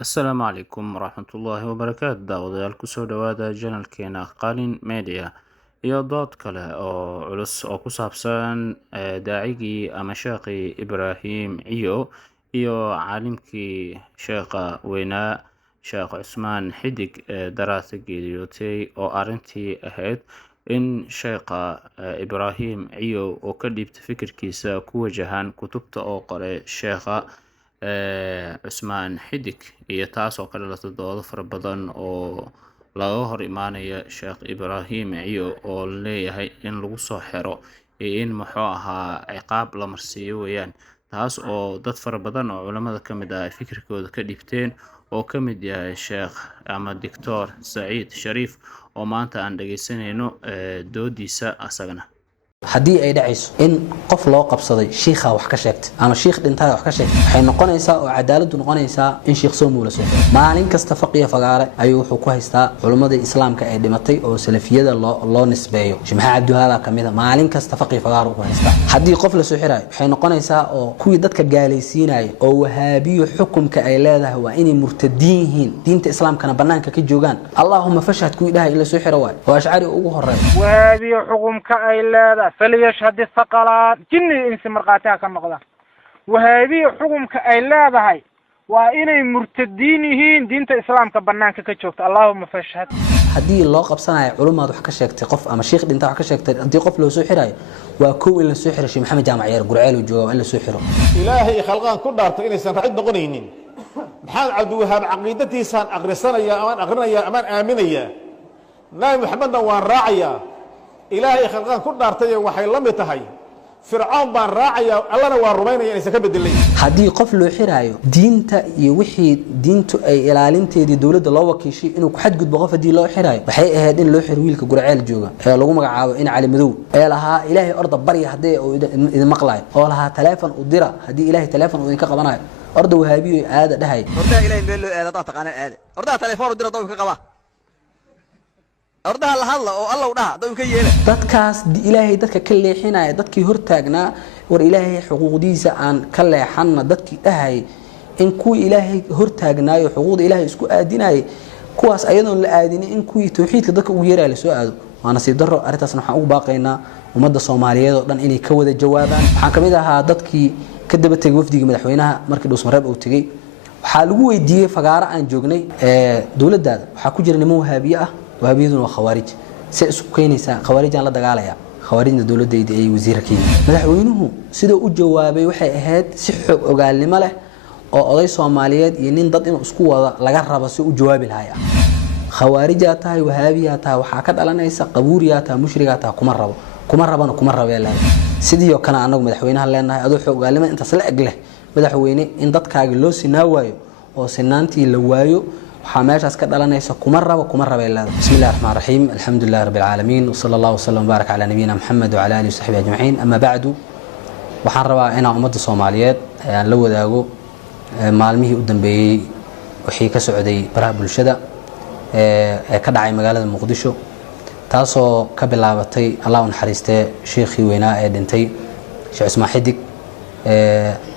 Asalaamu calaykum waraxmatullaahi wabarakaatu daawadayaal kusoo dhawaada janalkeena qalin media iyo dood kale oo culus oo ku saabsan daacigii ama sheekhii Ibraahim Ciyo iyo caalimkii sheekha weynaa sheekh Cusmaan Xidig daraasa geeriyootay oo arrintii ahayd in sheekha Ibraahim Ciyo oo ka dhiibta fikirkiisa ku wajahan kutubta oo qoray sheekha Cusmaan Xidig iyo taas oo ka dhalatay doodo fara badan oo laga hor imaanaya sheekh Ibraahim Ciyo oo leeyahay in lagu soo xiro iyo in muxuu ahaa ciqaab la marsiiyo weeyaan taas oo dad fara badan oo culimada ka mid ah ay fikirkooda ka dhibteen oo ka mid yahay sheekh ama Dr. Saciid Shariif oo maanta aan dhageysanayno doodiisa asagana haddii ay dhacayso in qof loo qabsaday sheekha wax ka sheegtay ama sheekh dhintaa wax ka sheegtay waxay noqonaysaa oo cadaaladu noqonaysaa in sheekh soo muulasay maalin kasta faqiya fagaare ayuu wuxuu ku haystaa culimada islaamka ee dhimatay oo salafiyada loo nisbeeyo Sheekh Abdullaah kamida maalin kasta faqiya fagaare ku haystaa haddii qof la soo xirayo waxay noqonaysaa oo kuwii dadka gaalaysiinay oo wahaabiyo xukunka ay leedahay waa inay murtadiin yihiin diinta islaamkana banaanka ka joogaan Allahumma fashhad kuwii dhahay ila soo xiro waay oo ashcari ugu horeeyo wahaabiyo xukunka ay leedahay فليشهد الثقلان جني إنس مرقاتها كالنقضة وهذه حكمك أي لا بهاي وإني مرتدينهين دينة إسلام كبنانك كتشوفت اللهم فاشهد haddii loo qabsanayo culumada wax ka sheegtay qof ama sheekh dhinta wax ka sheegtay hadii qof loo soo xirayo waa koow in la soo xiro Sheekh Maxamed Jaamac Yar Gurceel oo jooga in la soo xiro ilaahi khalqan ku dhaartay inaysan raacid noqonaynin maxamed cabdi wahaab aqeedadiisan aqrisanaya ama aqrinaya ama aaminaya nabi maxamedna waan raacaya ilaahi khalqan ku dhaartay waxay la mid tahay fircoon baan raacaya allana waa rumaynaya inaysan ka bedelay haddii qof loo xiraayo diinta iyo wixii diintu ay ilaalinteedii dawladda loo wakiishay inuu ku xadgudbo qof hadii loo xiraayo waxay ahayd in loo xiro wiilka Gurceel jooga ee lagu magacaabo in Cali Madow ee lahaa ilaahay orda bari hadii uu idin maqlay oo lahaa telefoon u dira hadii ilaahay telefoon uu idin ka qabanayo orda wahaabiyo aada dhahay orda ilaahay meel loo aada taqaan aada orda telefoon u dira dawka qaba ordaha la hadla oo Allah u dhaha dad ka yeelay dadkaas ilaahay dadka ka leexinaya dadkii hortaagnaa war ilaahay xuquuqdiisa aan ka leexana dadkii dhahay in ku ilaahay hortaagnaayo xuquuqda ilaahay isku aadinay kuwaas ayadoon la aadin in ku tawxiidka dadka ugu yeeray la soo aado waana si daro arintaasna waxaan ugu baaqaynaa ummadda Soomaaliyeed oo dhan inay ka wada jawaabaan waxaan kamid ahaa dadkii ka daba tagay wafdiga madaxweynaha markii Dhuusmareeb uu tagay waxa lagu weydiiyay fagaara aan joognay dawladda waxa ku jira niman wahaabiye ah وهابيدون وخوارج سأسكينيسا خوارج على دجاليا خوارجنا دولة دي أي وزير كين مدحوينه سيدا وجوابي وحي أهاد صح وقال لي ماله أو قضية صوماليات ينين ضد إنه أسقوا لجرب بس وجواب الهاية خوارجاتها وهابياتها وحكت على ناس قبورياتها مشركاتها كمرة يلا سيدي وكان عنك مدحوينها لأنها أدوح وقال لي ما أنت سلق له مدحويني إن ضد كاجلو سناويو أو سنانتي لوايو حماش أسكت على ناس كمرة إلا بسم الله الرحمن الرحيم الحمد لله رب العالمين وصلى الله وسلم وبارك على نبينا محمد وعلى آله وصحبه أجمعين أما بعد وحروا أنا أمد الصوماليات يعني لو ذاقوا معلمه قدام بي وحي كسعودي برهب الشدة كدعي مقالة مقدشو تاسو قبل عبطي الله ونحرسته شيخي ويناء دنتي شيخ عثمان حدق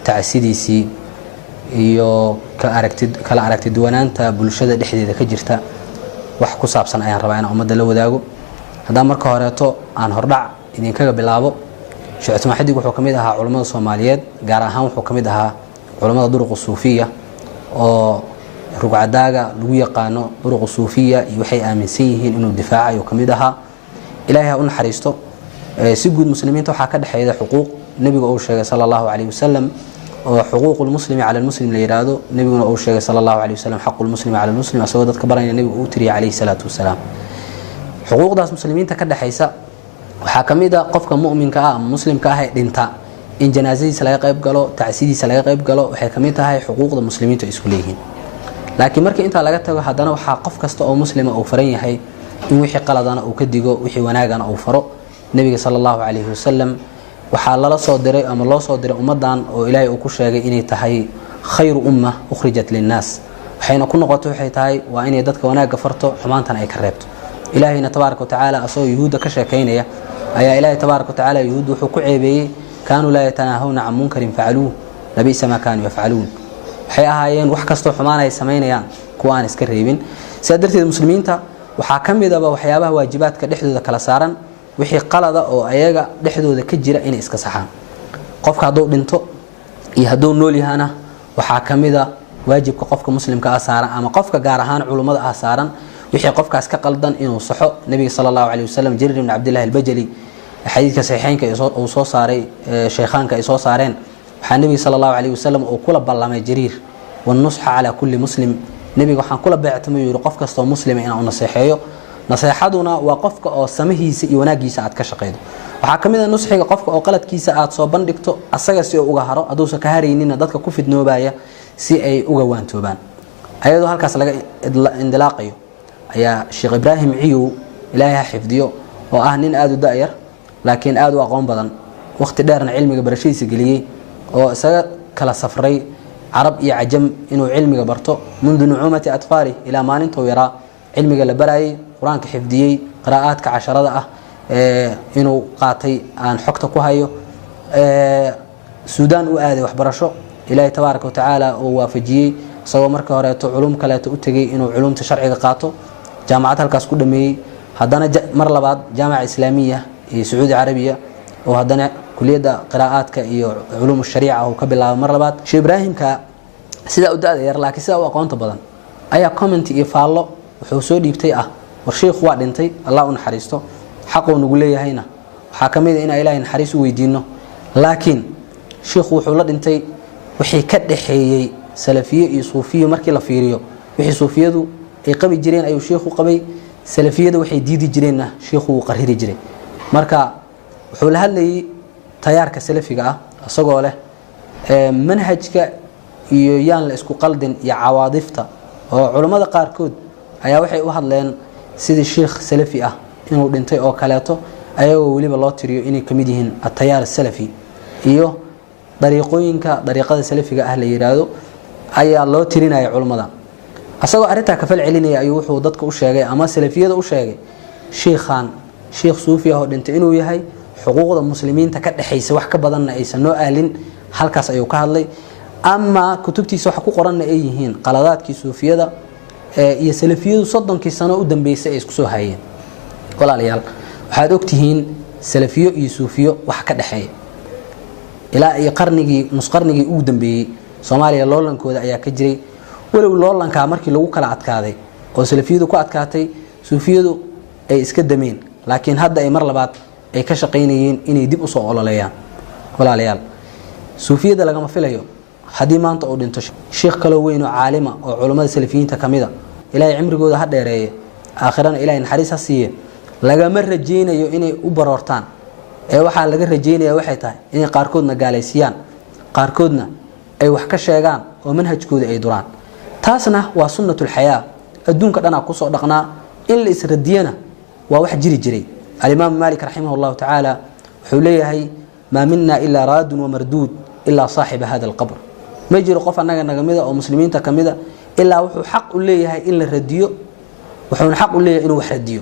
تعسيدي سي iyo kala aragti duwanaanta bulshada dhexdeeda ka jirta wax ku saabsan ayaan rabaa in ummadda la wadaago haddii marka horeeto aan hordhac idin kaga bilaabo Sheekh Cusmaan Xidig wuxuu kamid ahaa culimada Soomaaliyeed gaar ahaan wuxuu kamid ahaa culimada duruq suufiya oo rugcadaaga lagu yaqaano duruq suufiya iyo waxay aaminsan yihiin inuu difaacayo kamid ahaa Ilaahay u naxariisto si guud muslimiinta waxa ka dhaxeeya xuquuq nabiga uu sheegay sallallahu alayhi wasallam وحقوق المسلم على المسلم ليرادو نبينا أو شيخ صلى الله عليه وسلم حق المسلم على المسلم أسودت كبرنا النبي أوتري عليه الصلاة والسلام حقوق داس مسلمين تكد حيسا وحاكمي دا قفك مؤمن كا مسلم كا هي دينتا إن جنازي سلاي قيب قالوا تعسيدي سلاي قيب قالوا وحاكمي تا هي حقوق المسلمين تسوليهن لكن مركي أنت لقيت هذانا وحاقف كست أو مسلم أو فرين هي إن وحي قلدنا أو كديجو وحي وناجنا أو فرق النبي صلى الله عليه وسلم waxaa lala soo diray ama loo soo diray ummadan oo Ilaahay uu ku sheegay inay tahay khayr umma ukhrijat lin-nas waxayna ku noqoto waxay tahay waa inay dadka wanaaga farto xumaantana ay ka reebto Ilaahayna tabaaraka wa tacaala asoo yahuuda ka sheekeynaya ayaa Ilaahay tabaaraka wa tacaala yahuud wuxuu ku ceebeeyay kaanu la yatanahawna an munkarin fa'aluhu labisa ma kaanu yaf'aluun waxay ahaayeen wax kastoo xumaan ay sameynayaan kuwa aan iska reebin sidaa darteed muslimiinta waxaa ka mid ah waxyaabaha waajibaadka dhexdooda kala saaran wixii qalada oo ayaga dhexdooda ka jira inay iska saxaan qofka hadduu dhinto iyo hadduu nool yahana waxaa ka mid ah waajibka qofka muslimka ah saaran ama qofka gaar ahaan culimada ah saaran wixii qofkaas ka qaldan inuu saxo nabiga sallallahu alayhi wasallam Jarir ibn Abdullah al-Bajali xadiidka saxiixaynka uu soo saaray sheekhaanka ay soo saareen waxaa nabiga sallallahu alayhi wasallam uu kula ballamay Jarir wan-nusha ala kulli muslim nabiga waxaan kula beectamay yiri qof kasto muslim inuu naseexeeyo naseexaduna waa qofka oo samahiisa iyo wanaagiisa aad ka shaqeeyo waxaa kamid ah nusxiga qofka oo qaladkiisa aad soo bandhigto asaga si uu uga haro aduusa ka haraynin dadka ku fidnoobaya si ay uga waantoobaan ayadoo halkaas laga indilaaqayo ayaa Sheekh Ibrahim Ciyow ilaahay xifdiyo oo ah nin aad u daayar laakiin aad u aqoon badan waqti dheerna cilmiga barashadiisa galiyay oo isaga kala safray عرب iyo عجم inuu cilmiga barto منذ نعومة أطفاله إلى ما ننتو يرى cilmiga la baray quraanka xifdiyay qiraa'aadka 10 inuu qaatay aan xogta ku hayo Suudaan u aaday waxbarasho Ilaahay tabaaraka wa tacaala oo waafajiyay sabab marka hore culum kale u tagay inuu culumta sharciga qaato jaamacad halkaas ku dhameeyay haddana mar labaad jaamaca islaamiya ee Saudi Arabia oo haddana kuliyada qiraa'aadka iyo culum shariica oo ka bilaabay mar labaad Sheekh Ibrahim ka sida u daadayar laakiin sida uu aqoonta badan ayaa comment iyo faallo wuxuu soo dhiibtay ah war sheekhu waa dhintay Allah u naxariisto xaq uu nagu leeyahayna waxa kamid ah in Ilaahay naxariis u weydiino laakiin sheekhu wuxuu la dhintay wixii ka dhaxeeyay salafiye iyo suufiye markii la fiiriyo wixii suufiyadu ay qabi jireen ayuu sheekhu qabay salafiyadu waxay diidi jireenna sheekhu uu qariri jiray marka wuxuu la hadlayay tayaarka salafiga ah asagoo leh manhajka iyo yaan la isku qaldin iyo cawaadifta oo culimada qaar kood ayaa waxay u hadleen sidii sheekh salafi ah inuu dhintay oo kaleeto ayagoo waliba loo tiriyo inay kamid yihiin at-tayaar salafi iyo dariiqada salafiga ah la yiraahdo ayaa loo tirinaya culimada asagoo arinta ka fal celinaya ayuu wuxuu dadka u sheegay ama salafiyada u sheegay sheekh suufi ah oo dhintay inuu yahay xuquuqda muslimiinta ka dhaxaysa wax ka badan aysan noo aalin halkaas ayuu ka hadlay ama kutubtiisa waxa ku qoran ay yihiin qaladaadkii suufiyada iyo salafiyadu 30 sano u dambeysay ay isku soo hayeen walaalayaal waxaad ogtihiin salafiyo iyo suufiyo wax ka dhaxeeya ilaa ay qarnigii ugu dambeeyay Soomaaliya loolankooda ayaa ka jiray walow loolanka markii lagu kala adkaaday oo salafiyadu ku adkaatay suufiyadu ay iska dameen laakiin hadda ay mar labaad ay ka shaqeynayeen inay dib u soo ololeeyaan walaalayaal suufiyada lagama filayo hadii maanta uu dhinto sheekh kale weyn oo caalima oo culimada salafiyiinta kamida ilaahay cimrigooda ha dheereeyo aakhirana ilaahay naxariis ha siiyo lagama rajeynayo inay u baroortaan ee waxa laga rajeynayaa waxay tahay inay qaarkoodna gaalaysiiyaan qaarkoodna ay wax ka sheegaan oo manhajkooda ay duraan taasna waa sunnatul hayaa adduunka dhana ku soo dhaqnaa in la isradiyana waa wax jiri jiray al-Imam Malik rahimahullah ta'ala wuxuu leeyahay ma minna illa radun wa mardud illa sahib hada al-qabr ma jiro qof anaga nagamida oo muslimiinta kamida illa wuxuu xaq u leeyahay in la radiyo wuxuu xaq u leeyahay inuu wax radiyo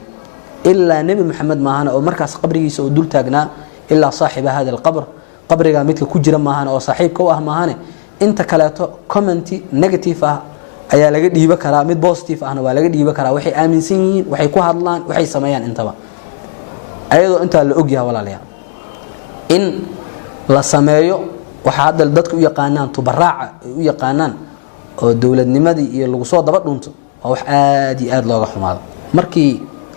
illa nabi Muhammad maahana oo markaas qabrigiisa oo dul taagnaa illa sahib hada al-qabr qabriga midka ku jira maahana oo saaxiibka u ah maahane inta kaleeto comment negative ah ayaa laga dhiiba karaa mid positive ahna waa laga dhiiba karaa waxay aaminsan yihiin waxay ku hadlaan waxay sameeyaan intaba ayadoo inta la og yahay walaalayaal in la sameeyo waxa hadda dadku u yaqaanaan tubaraaca u yaqaanaan oo dawladnimadii iyo lagu soo daba dhunto waa wax aad iyo aad looga xumaado markii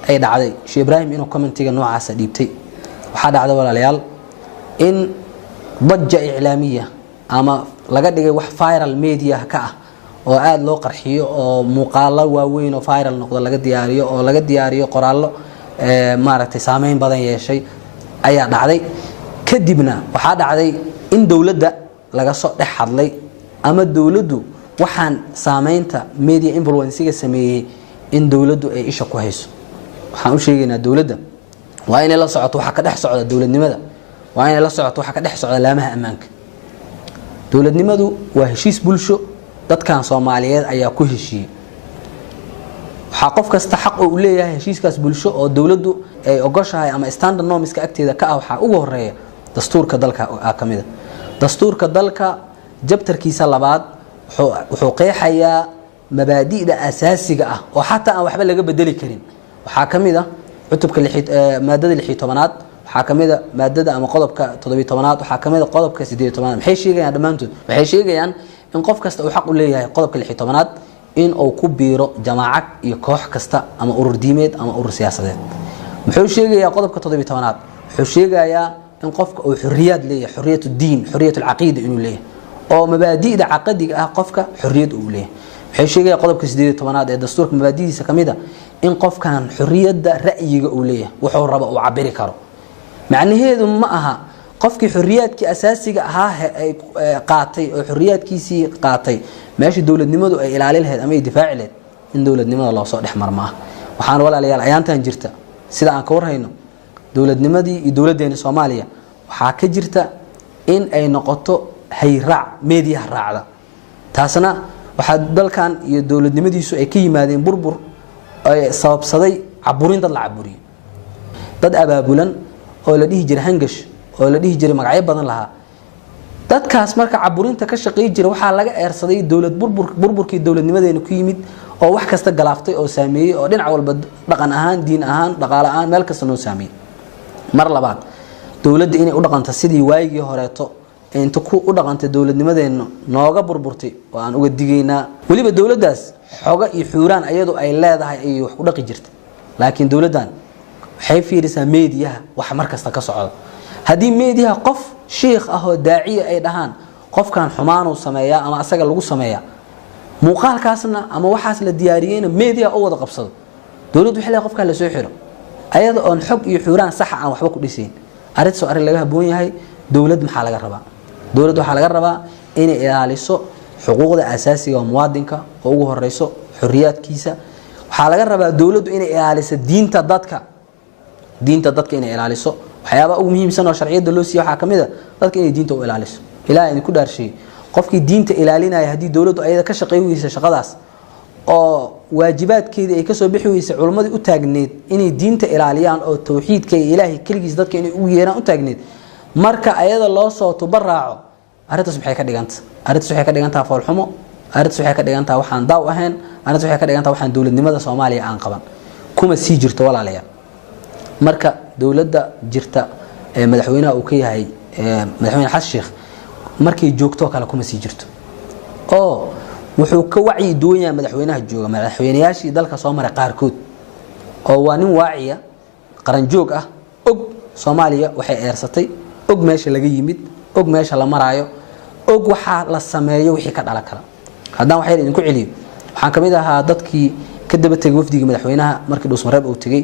ay dhacday Sheekh Ibrahim inuu commentiga noocaas dhiibtay waxa dhacday walaalayaal in dajja i'laamiya ama laga dhigay wax viral media ka ah oo aad loo qarxiyo oo muuqaalo waaweyn oo viral noqdo laga diyaariyo qoraallo maaragtay saameyn badan yeeshay ayaa dhacday kadibna waxa dhacday in dawladda laga soo dhex hadlay ama dawladdu waxaan saameynta media influence-ga sameeyay in dawladdu ay isha ku hayso waxaan u sheegaynaa dawladda waa inay la socoto waxa ka dhex socda dawladnimada waa inay la socoto waxa ka dhex socda laamaha ammaanka dawladnimadu waa heshiis bulsho dadkan Soomaaliyeed ayaa ku heshiiyay waxa qof kasta xaq u leeyahay heshiiskaas bulsho oo dawladdu ay ogoshahay ama standard norms-ka agteeda ka ah waxa ugu horeeya dastuurka dalka kamida dastuurka dalka jabtarkiisa labaad wuxuu qeexayaa mabaadi'da asaasiga ah oo xataa aan waxba laga bedeli karin waxaa kamid ah cutubka maadada 16aad waxaa kamid ah maadada ama qodobka 17aad waxaa kamid ah qodobka 18aad maxay sheegayaan dhamaantood waxay sheegayaan in qof kasta uu xaq u leeyahay qodobka 16aad in uu ku biiro jamaacad iyo koox kasta ama urur diimeed ama urur siyaasadeed muxuu sheegayaa qodobka 17aad wuxuu sheegayaa in qofka uu xurriyad leeyahay xurriyatu diin xurriyatu aqeeda inuu leeyahay oo mabaadi'da aqadiga ah qofka xurriyad uu leeyahay waxay sheegayaan qodobka 18aad ee dastuurka mabaadi'diisa kamid ah in qofkan xurriyada ra'yiga uu leeyahay wuxuu rabo uu cabiri karo macnaheedu ma aha qofkii xurriyadkii asaasiga ahaa ay qaatay oo xurriyadkiisii qaatay meesha dawladnimadu ay ilaalin lahayd ama ay difaaci lahayd in dawladnimada loo soo dhexmar ma aha waxaan walaalayaal ayaantan jirta sida aan ka warhayno dawladnimadii iyo dawladeena Soomaaliya waxa ka jirta in ay noqoto hayraac media raacda taasna waxa dalkan iyo dawladnimadiisu ay ka yimaadeen burbur ay sababsaday caburin dad la caburiyo dad abaabulan oo la dhihi jiray hangash oo la dhihi jiray magacyo badan lahaa dadkaas marka caburinta ka shaqeey jira waxa laga eersaday dawlad burburkii dawladnimadeena ku yimid oo wax kasta galaaftay oo saameeyay oo dhinac walba dhaqan ahaan diin ahaan dhaqaale ahaan meel kasta noo saameeyay mar labaad dawladda inay u dhaqanto sidii waayigii horeeto inta ku u dhaqantay dawladnimadeena nooga burburtay oo aan uga digaynaa waliba dawladdaas xoga iyo xuuraan ayadu ay leedahay ay wax u dhaqi jirtay laakiin dawladdan waxay fiirisaa meediyaha wax mar kasta ka socda hadii meediyaha qof sheekh ah oo daaciye ay dhahaan qofkan xumaan uu sameeyaa ama asaga lagu sameeyaa muuqaalkaasna ama waxaas la diyaariyayna meediyaha oo wada qabsado dawladdu waxay leedahay qofka la soo xiro ayada oo xog iyo xuuraan sax aan waxba ku dhisayn arinta arrin laga haboon yahay dawlad maxaa laga rabaa dawladdu waxa laga rabaa inay ilaaliso xuquuqda asaasiga ee muwaadinka oo ugu horeyso xurriyadkiisa waxa laga rabaa dawladdu inay ilaaliso diinta dadka inay ilaaliso waxyaaba ugu muhiimsan oo sharciyada loo siiyo waxa kamid ah dadka inay diinta u ilaaliso ilaahay ku dhaarshay qofkii diinta ilaalinaya hadii dawladdu ayada ka shaqeeyayso shaqadaas oo waajibaadkeedii ay ka soo bixi weysay culimadii u taagneed inay diinta ilaaliyaan oo tawxiidka ilaahay kaligiis dadka inay ugu yeeraan u taagneed marka ayada loo soo tubaraaco arintaas maxay ka dhiganta arintaas waxay ka dhigantaa foolxumo arintaas waxay ka dhigantaa waxaan daaw ahayn arintaas waxay ka dhigantaa waxaan dawladnimada Soomaaliya aan qaban kuma sii jirto walaalayaal marka dawladda jirta ee madaxweynaha uu ka yahay madaxweyne Xasan Sheekh markay joogto kala kuma sii jirto oo wuxuu ka wacyi doonaya madaxweynaha jooga madaxweynayaashii dalka soo maray qaarkood oo waa nin waaciya qaran joog ah og Soomaaliya waxay eersatay og meesha laga yimid og meesha la maraayo og waxa la sameeyo wixii ka dhala kala haddaan waxay idinku celiyo waxaan kamid ahaa dadkii ka daba tagay wafdiga madaxweynaha markii Dhuusmareeb uu tagay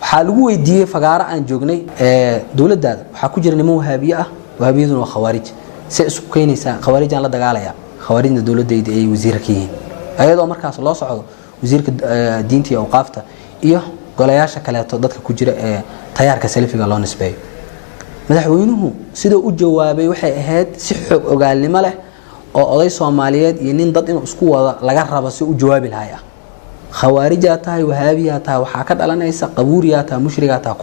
waxa lagu weydiiyay fagaara aan joognay dawladdaada waxa ku jira niman wahaabiye ah wahaabiyaduna waa khawaarij si isku keenaysa khawaarij aan la dagaalaya khawaarijna dawladdeeda ay wasiir ka yihiin ayadoo markaas loo socdo wasiirka diinta iyo awqaafta iyo golayaasha kale dadka ku jira ee tayaarka salafiga loo nisbeeyo madaxweynuhu sidoo u jawaabay waxay ahayd si xog ogaalnimo leh oo oday Soomaaliyeed iyo nin dad inuu isku wada laga rabo si u jawaabi lahaaya khawaarija tahay wahaabiya tahay waxa ka dhalanaysa qabuuriya tahay mushriga tahay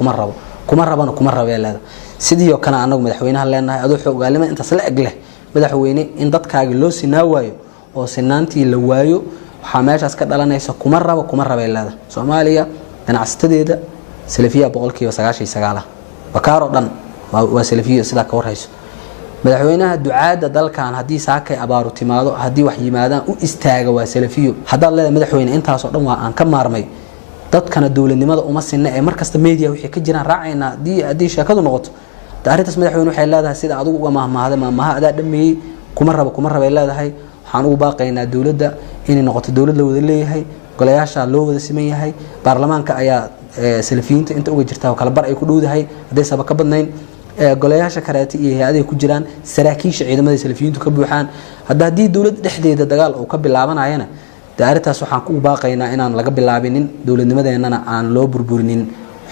kuma rabeelada sidii oo kana anagu madaxweynaha leenahay adoo xog ogaalnimo intaas la eg leh madaxweyne in dadkaaga loo sinaa waayo oo sinaantii la waayo waxa meeshaas ka dhalanaysa kuma rabeelada Soomaaliya ganacsadeeda salafiya 99% bakaaro dhan waa salafiya sida ka warhayso madaxweynaha ducaada dalkan hadii saakay abaaru timaado hadii wax yimaadaan u istaaga waa salafiyo hadaa leedahay madaxweyne intaas oo dhan waa aan ka maarmay dadkana dawladnimada uma sinna ee markasta media wixii ka jiraan raacayna hadii sheekadu noqoto taariikhdas madaxweyne waxay leedahay sida adigu uga maahmaahada adaa dhameeyay kuma rabo leedahay waxaan ugu baaqaynaa dawladda inay noqoto dawlad la wada leeyahay golayaasha loo wada siman yahay baarlamaanka ayaa salafiyiinta inta uga jirta kala bar ay ku dhowdahay haday sabab ka badnayn golayaasha karaati iyo hay'adaha ku jiraan saraakiisha ciidamada salafiyiintu ka buuxaan hadii dawladda dhexdeeda dagaal uu ka bilaabanayana daaritaas waxaan ku baaqaynaa inaan laga bilaabinin dawladnimadeennana aan loo burburinin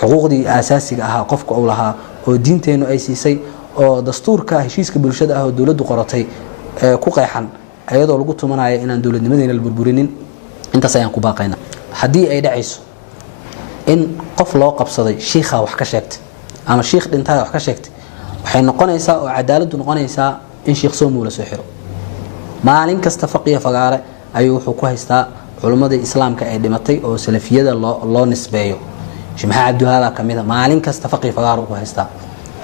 xuquuqdii asaasiga ahaa qofka uu lahaa oo diinteenu ay siisay oo dastuurka heshiiska bulshada ah oo dawladdu qoratay ku qeexan ayadoo lagu tumanayo inaan dawladnimadeena la burburinin intaas ayaan ku baaqaynaa hadii ay dhacayso in qof loo qabsaday sheekha wax ka sheegtay ama sheekh dhintaa wax ka sheegtay waxay noqonaysaa oo cadaaladu noqonaysaa in sheekh Soomaaliya soo xiro maalin kasta faqiya fagaare ayuu wuxuu ku haystaa culimada islaamka ay dhimatay oo salafiyada loo nisbeeyo Sheekh Abdul Wahhab kamida maalin kasta faqiya fagaare ku haystaa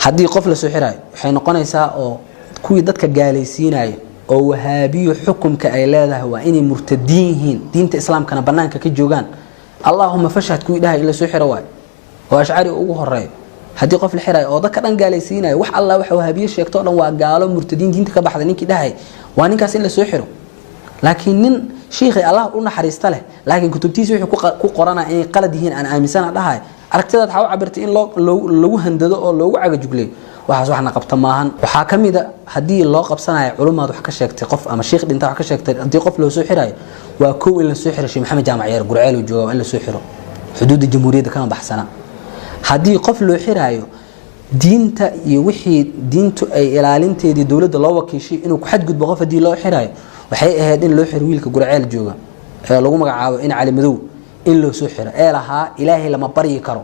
haddii qof la soo xirayo waxay noqonaysaa oo kuwii dadka gaalaysiinaya oo wahaabiyo xukunka ay leedahay waa inay murtadiin yihiin diinta islaamkana banaanka ka joogaan Allahumma fashhad kuwii dhahay ila soo xiro waay oo ashcari ugu horeey haddii qof la xirayo oo dadka dhan gaalaysiinaya wax Allah waxa wahaabiyo sheegto dhan waa gaalo murtadiin diinta ka baxday ninkii dhahay waa ninkaas in la soo xiro laakiin nin sheekhay Allah u naxariista leh laakiin kutubtiisa wuxuu ku qorana in qalad yihiin aan aaminsana dhahay aragtidaad waxa u cabirtay in lagu handado oo loogu cagajugleeyo waxaas waxna qabta maahan waxa kamida hadii loo qabsanayo culimadu wax ka sheegtay qof ama sheekh dhinta wax ka sheegtay hadii qof loo soo xirayo waa koow in la soo xiro Sheekh Maxamed Jaamac Yar Gurceel oo jooga in la soo xiro xuduudda jamhuuriyadda kana baxsana hadii qof loo xirayo diinta iyo wixii diintu ay ilaalinteedii dawladda loo wakiishay inuu ku xadgudbo qof hadii loo xirayo waxay ahayd in loo xiro wiilka Gurceel jooga ee lagu magacaabo in Cali Madow in loo soo xiro ee lahaa Ilaahay lama baryi karo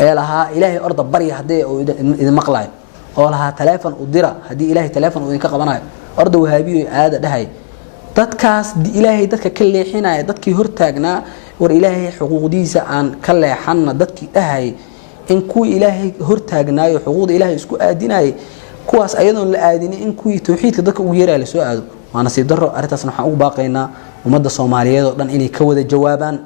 ee lahaa Ilaahay orda baryi hadii uu idin maqlaayo oo lahaa telefoon u dira hadii Ilaahay telefoon uu idin ka qabanayo orda wahaabiyo aada dhahay dadkaas Ilaahay dadka ka leexinaya dadkii hortaagnaa war Ilaahay xuquuqdiisa aan ka leexanna dadkii dhahay in kuwi Ilaahay hortaagnaayo xuquuqda Ilaahay isku aadinay kuwaas ayadoon la aadinin in kuwi tawxiidka dadka ugu yeeray la soo aado waana si daro arintaasna waxaan ugu baaqaynaa ummadda Soomaaliyeed oo dhan inay ka wada jawaabaan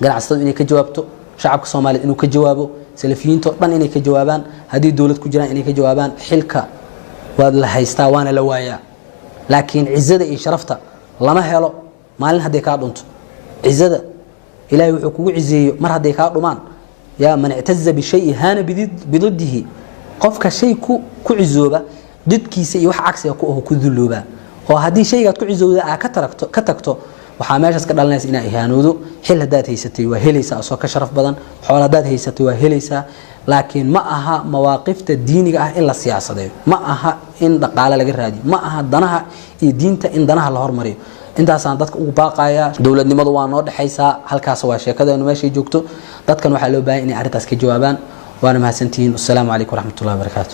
ganacsatada inay ka jawaabto shacabka Soomaaliyeed inuu ka jawaabo salafiyiinta dhan inay ka jawaabaan hadii dawlad ku jiraan inay ka jawaabaan xilka waad la haystaa waana la waayaa laakiin cizada iyo sharafta lama helo maalin hadii ka dhunto cizada Ilaahay wuxuu kugu cizeeyo mar hadii ka dhumaan yaa man i'tazza bi shay'in hana bididdihi qofka shay ku cizooba didkiisa iyo wax cagsiga ku dulooba oo hadii shaygaad ku cizowda ka tagto waxa meeshaas ka dhalanaysa inay ihaanoodo xil hadaad haysatay waa helaysaa soo ka sharaf badan xoolo hadaad haysatay waa helaysaa laakiin ma aha mawaaqifta diiniga ah in la siyaasadeeyo ma aha in dhaqaale laga raadiyo ma aha danaha iyo diinta in danaha la hormariyo intaasaan dadka ugu baaqaya dawladnimadu waa noo dhaxaysaa halkaas waa sheekadeenu meesha joogto dadkan waxa loo baahan inay arintaas ka jawaabaan waana mahadsantihiin assalamu alaykum warahmatullahi wabarakatuh